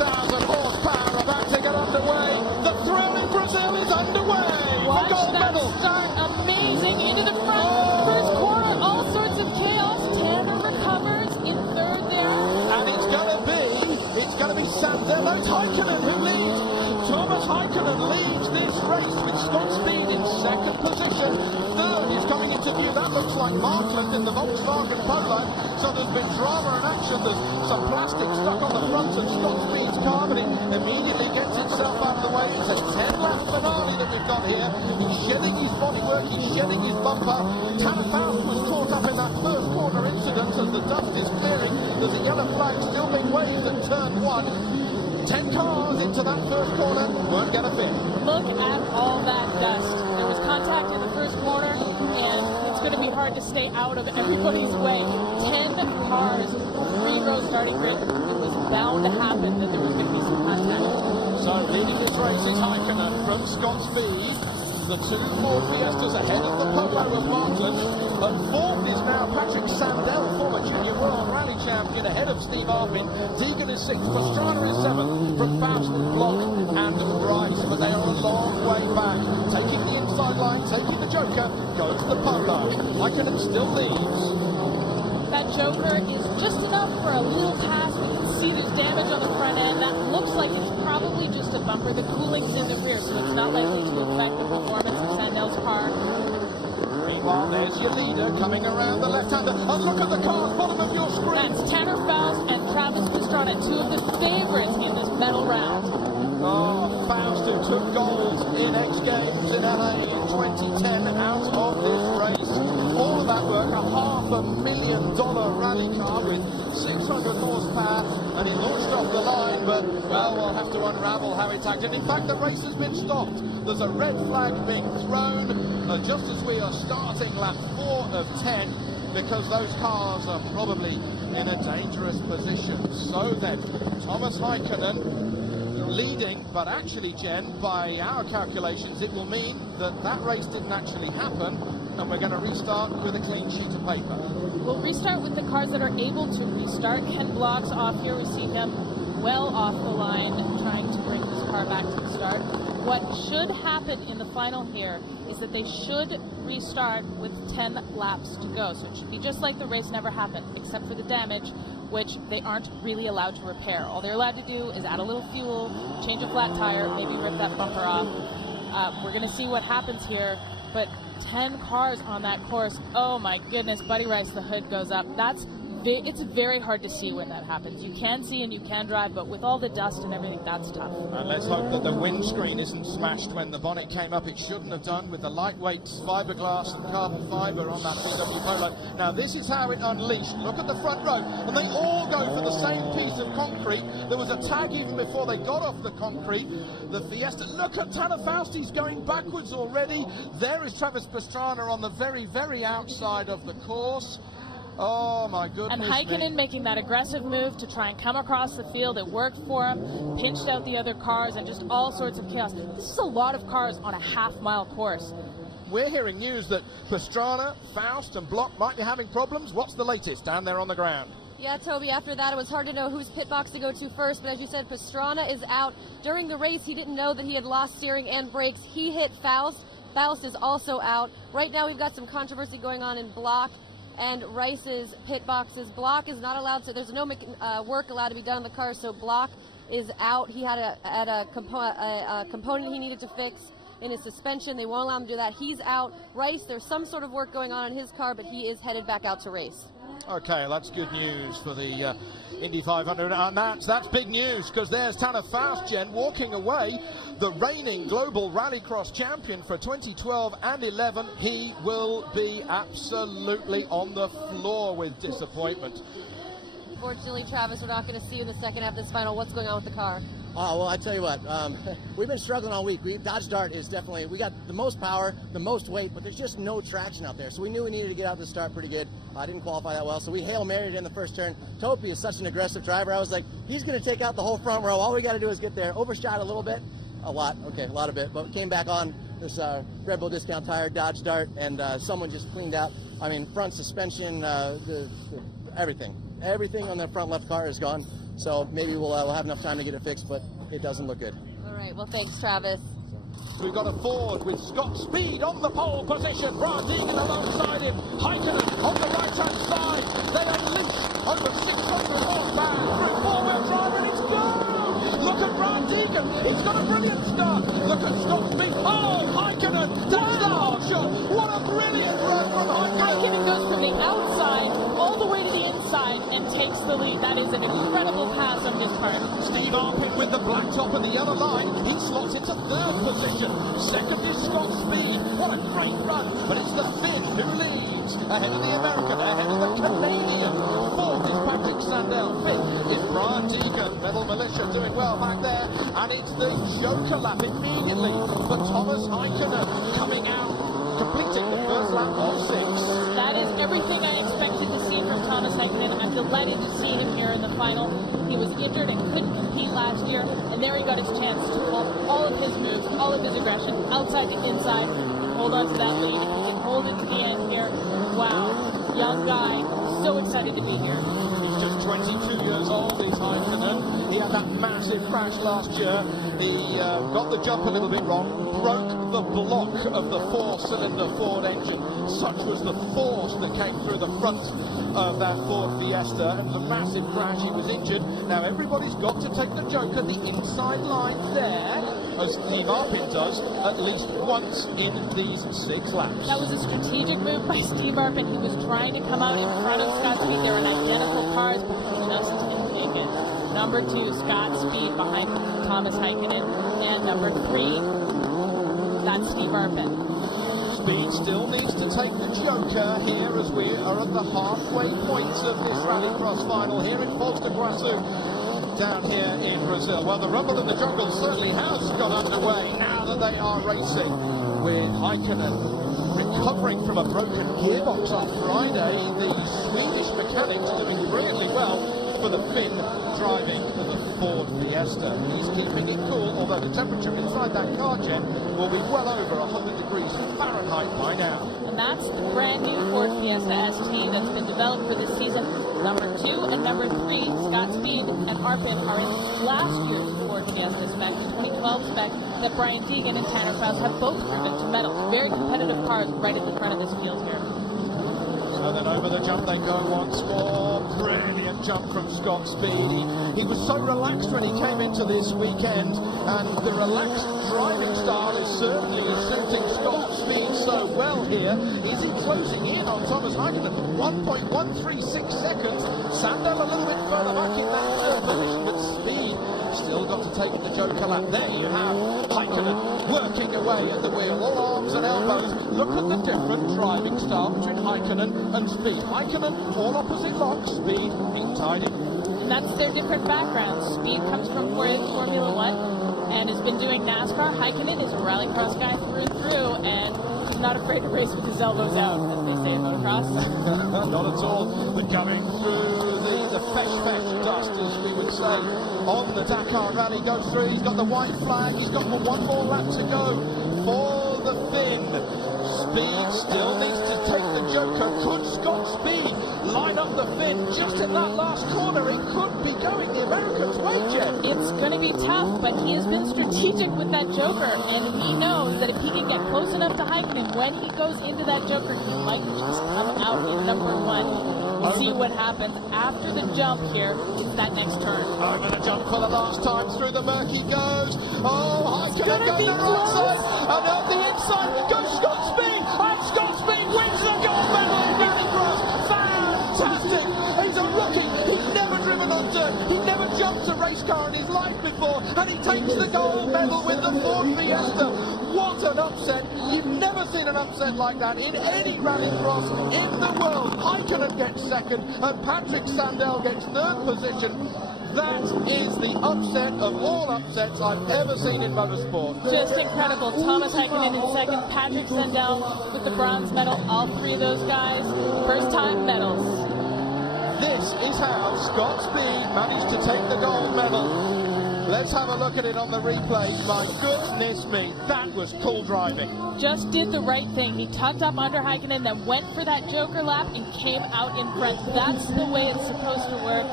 6,000 horsepower about to get underway. The thrill in Brazil is underway. Watch for gold that medal. start, amazing, into the front. First corner, all sorts of chaos. Tanner recovers in third there. And it's going to be Sandell and Heikkinen who lead. Thomas Heikkinen leads this race with Scott Speed in second position. Third is coming into view. That looks like Markland in the Volkswagen Polo. So there's been drama and action. There's some plastic stuck on the front of Scott Speed's car, but it immediately gets itself out of the way. It's a 10-lap finale that we've got here. He's shedding his bodywork, he's shedding his bumper. Tanner Faust was caught up in that first corner incident as the dust is clearing. There's a yellow flag still being waved at turn 1. 10 cars into that first corner, won't get a fit. Look at all that dust. There was contact in the first corner, and it's going to be hard to stay out of everybody's way. 10 cars, 3 row starting grid. It was bound to happen that there was going to be some contact. So leading this race is Heikkinen from Scott Speed. The two Ford Fiestas ahead of the Polo of Markland. But fourth is now Patrick Sandell, former junior world rally champion, ahead of Steve Arpin. Deegan is sixth, Pastrana is seventh, from Faust, Block and Rice. But they are a long way back. Taking the inside line, taking the Joker, goes the Polo. Heikkinen still leads. That Joker is just enough for a little pass. We can see there's damage on the front end. That looks like it's probably just a bumper. The cooling's in the rear, so it's not likely to affect the performance of Sandell's car. Meanwhile, there's your leader coming around the left-hander. Oh, look at the cars, bottom of your screen. That's Tanner Faust and Travis Pastrana, two of the favorites in this medal round. Oh, Faust, who took gold in X Games in LA in 2010 out of this race. All of that work, a $500,000 rally car with 600 horsepower, and he launched off the line, but, well, we'll have to unravel how it's acted. In fact, the race has been stopped. There's a red flag being thrown just as we are starting lap 4 of 10, because those cars are probably in a dangerous position. So then, Thomas Heikkinen leading, but actually, Jen, by our calculations, it will mean that that race didn't actually happen, and we're going to restart with a clean sheet of paper. We'll restart with the cars that are able to restart. Ken Block's off here. We see him well off the line, trying to bring his car back to the start. What should happen in the final here is that they should restart with 10 laps to go. So it should be just like the race never happened, except for the damage, which they aren't really allowed to repair. All they're allowed to do is add a little fuel, change a flat tire, maybe rip that bumper off. We're going to see what happens here, but 10 cars on that course. Oh my goodness, Buddy Rice, the hood goes up. It's very hard to see when that happens. You can see and you can drive, but with all the dust and everything, that's tough. And let's hope that the windscreen isn't smashed when the bonnet came up. It shouldn't have done, with the lightweight fiberglass and carbon fiber on that VW Polo. Now this is how it unleashed. Look at the front row, and they all go for the same piece of concrete. There was a tag even before they got off the concrete. The Fiesta, look at Tanner Faust, he's going backwards already. There is Travis Pastrana on the very, very outside of the course. Oh my goodness. And Heikkinen making that aggressive move to try and come across the field. It worked for him, pinched out the other cars, and just all sorts of chaos. This is a lot of cars on a half-mile course. We're hearing news that Pastrana, Faust and Block might be having problems. What's the latest down there on the ground? Yeah, Toby, after that, it was hard to know whose pit box to go to first, but as you said, Pastrana is out. During the race, he didn't know that he had lost steering and brakes. He hit Faust. Faust is also out. Right now, we've got some controversy going on in Block and Rice's pit boxes. Block is not allowed to, there's no work allowed to be done on the car, so Block is out. He had a component he needed to fix in his suspension. They won't allow him to do that. He's out. Rice, there's some sort of work going on in his car, but he is headed back out to race. Okay, that's good news for the Indy 500. And that's big news, because there's Tanner Faust, Jen, walking away, the reigning global Rallycross champion for 2012 and 11. He will be absolutely on the floor with disappointment. Unfortunately, Travis, we're not going to see you in the second half of this final. What's going on with the car? Oh, well, I tell you what, we've been struggling all week. Dodge Dart is definitely, we got the most power, the most weight, but there's just no traction out there. So we knew we needed to get out to the start pretty good. I didn't qualify that well, so we Hail Married in the first turn. Topi is such an aggressive driver. I was like, he's going to take out the whole front row. All we got to do is get there. Overshot a little bit, a lot of it, but came back on this Red Bull discount tire, Dodge Dart, and someone just cleaned out, I mean, front suspension, everything. Everything on that front left car is gone. So maybe we'll have enough time to get it fixed, but it doesn't look good. All right, well, thanks, Travis. We've got a Ford with Scott Speed on the pole position. Brian Deegan alongside him. Heikkinen on the right-hand side. They unleash over 600 horsepower through four-wheel drive, and it's gone. Look at Brian Deegan. He's got a brilliant start. Look at Scott Speed. Oh, Heikkinen. That's the hot shot. What a brilliant run from Heikkinen. Heikkinen goes from the outside all the way to the inside and takes the lead. That is an incredible pass on his part. Steve Arpit with the black top and the yellow line. He slots into third position. Second is Scott Speed. What a great run. But it's the Finn who leads. Ahead of the American, ahead of the Canadian. Fourth is Patrick Sandell. Fifth is Brian Deegan. Metal Militia doing well back there. And it's the Joker lap immediately for Thomas Heikkinen coming out, completing the first lap of 6. That is everything I expected to see from Thomas Heikkinen. I'm delighted to see him here in the final. He was injured and couldn't compete last year, and there he got his chance to pull all of his moves, all of his aggression, outside to inside, hold on to that lead. He can hold it to the end here. Wow, young guy, so excited to be here. He's just 22 years old, is Heikkinen. He had that massive crash last year. He got the jump a little bit wrong, broke the block of the four-cylinder Ford engine. Such was the force that came through the front of that Ford Fiesta, and the massive crash, he was injured. Now everybody's got to take the Joker the inside line there, as Steve Arpit does, at least once in these 6 laps. That was a strategic move by Steve Arpit. He was trying to come out in front of Scott Speed. They were identical cars, but he just didn't make it. Number 2, Scott Speed behind Thomas Heikkinen, and number 3, that's Steve Arpit. Speed still needs to take the Joker here as we are at the halfway point of this Rallycross final here in Iguacu, down here in Brazil. Well, the rumble in the jungle certainly has got underway now that they are racing, with Heikkinen recovering from a broken gearbox on Friday. The Swedish mechanics doing brilliantly well for the Finn driving the Ford Fiesta. He's keeping it cool, although the temperature inside that car, Jen, will be well over 100 degrees Fahrenheit by now. And that's the brand new Ford Fiesta ST that's been developed for this season. Number 2 and number 3, Scott Speed and Arpit, are in last year's Ford Fiesta spec, the 2012 spec that Brian Deegan and Tanner Faust have both driven to medal. Very competitive cars right at the front of this field here. And then over the jump they go once more. Brilliant jump from Scott Speed. He was so relaxed when he came into this weekend, and the relaxed driving style is certainly suiting Scott Speed so well here. Is he closing in on Thomas Heikkinen? 1.136 seconds. Sandell a little bit further back in that third position, but Speed still got to take the Joker lap. There you have Heikkinen working away at the wheel, all arms and elbows. Look at the different driving style between Heikkinen and Speed. Heikkinen, all opposite locks, Speed being tied in. And that's their different backgrounds. Speed comes from Formula 1 and has been doing NASCAR. Heikkinen is a Rallycross guy through and through, and he's not afraid to race with his elbows out, as they say in motocross. Not at all. We're coming through the fesh dust, as we would say, on the Dakar Rally. Goes through, he's got the white flag, he's got one more lap to go for the Finn. Speed still needs to take the Joker. Could Scott Speed line up the Finn just in that last corner? It could be going the Americans' way, Jeff. It's going to be tough, but he has been strategic with that Joker, and he knows that if he can get close enough to Heikkinen, when he goes into that Joker, he might just come out in number 1. We'll see what happens after the jump here. It's that next turn. Over the jump for the last time through the murky goes. Oh, Heikkinen goes to the right side, and on the inside goes Scott Speed, and Scott Speed wins the gold medal in Rallycross. Fantastic! He's a rookie. He's never driven on dirt. He never jumped a race car in his life before, and he takes the gold medal with the Ford Fiesta. What an upset. You've never seen an upset like that in any Rallycross in the world. Heikkinen gets second, and Patrick Sandell gets third position. That is the upset of all upsets I've ever seen in motorsport. Just incredible. Thomas Heikkinen in second, Patrick Sandell with the bronze medal. All 3 of those guys, first-time medals. This is how Scott Speed managed to take the gold medal. Let's have a look at it on the replay. My goodness me, that was cool driving. Just did the right thing. He tucked up under Heikkinen, then went for that Joker lap and came out in front. That's the way it's supposed to work.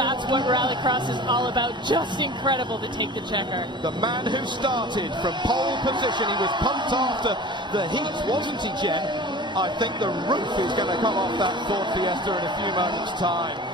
That's what Rallycross is all about. Just incredible to take the checker. The man who started from pole position, he was pumped after the heat, wasn't he, Jen? I think the roof is going to come off that Ford Fiesta in a few moments' time.